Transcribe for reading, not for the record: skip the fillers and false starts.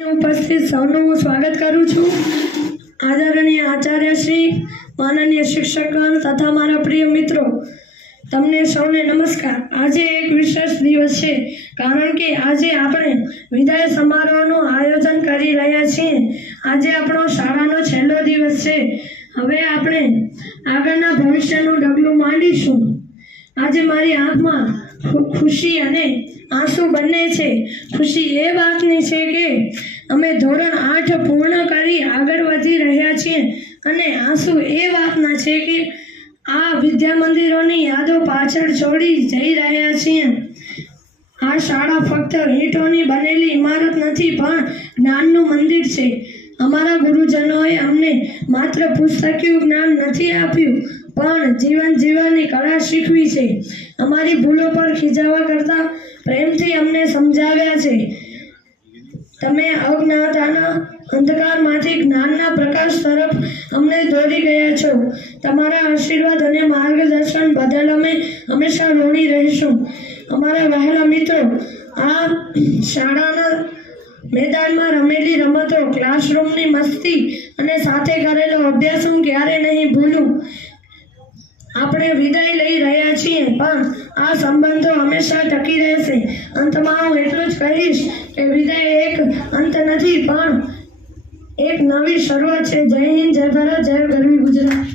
ઉપસ્થિત સૌનું હું સ્વાગત કરું છું. આદરણીય આચાર્ય શ્રી, માનનીય શિક્ષકગણ તથા મારા પ્રિય મિત્રો, તમને સૌને નમસ્કાર. આજે એક વિશેષ દિવસ છે, કારણ કે આજે આપણે વિદાય સમારોહનું આયોજન કરી રહ્યા છીએ. આજે આપણો શાળાનો છેલ્લો દિવસ છે. હવે આપણે આગળના ભવિષ્યનું ડગલું માંડીશું. આજે મારી આંખમાં ખુશી અને આંસુ બંને છે. ખુશી એ વાતની છે કે અમે ધોરણ 8 પૂર્ણ કરી આગળ વધી રહ્યા છીએ, અને આંસુ એ વાતના છે કે આ વિદ્યા મંદિરોની યાદો પાછળ છોડી જઈ રહ્યા છીએ. આ શાળા ફક્ત ઈંટોની બનેલી ઇમારત નથી, પણ જ્ઞાનનું મંદિર છે. અમારા ગુરુજનોએ અમને માત્ર પુસ્તકીય જ્ઞાન નથી આપ્યું, પણ જીવન જીવવાની કળા શીખવી છે. અમારી ભૂલો પર ખીજાવા કરતાં પ્રેમથી અમને સમજાવ્યા છે. તમે અજ્ઞાનતાના અંધકારમાંથી જ્ઞાનના પ્રકાશ તરફ અમને દોરી ગયા છો. તમારા આશીર્વાદ અને માર્ગદર્શન બદલ અમે હંમેશા ઋણી રહીશું. અમારા વહાલા મિત્રો, આ શાળાના મેદાનમાં રમેલી રમતો, ક્લાસરૂમની મસ્તી અને સાથે કરેલો અભ્યાસ હું ક્યારે નહીં ભૂલું. આપણે વિદાય લઈ રહ્યા છીએ, પણ આ સંબંધો હંમેશા ટકી રહેશે. અંતમાં હું એટલું જ કહીશ કે વિદાય એક અંત નથી, પણ એક નવી શરૂઆત છે. જય હિન્દ, જય ભારત, જય ગરવી ગુજરાત.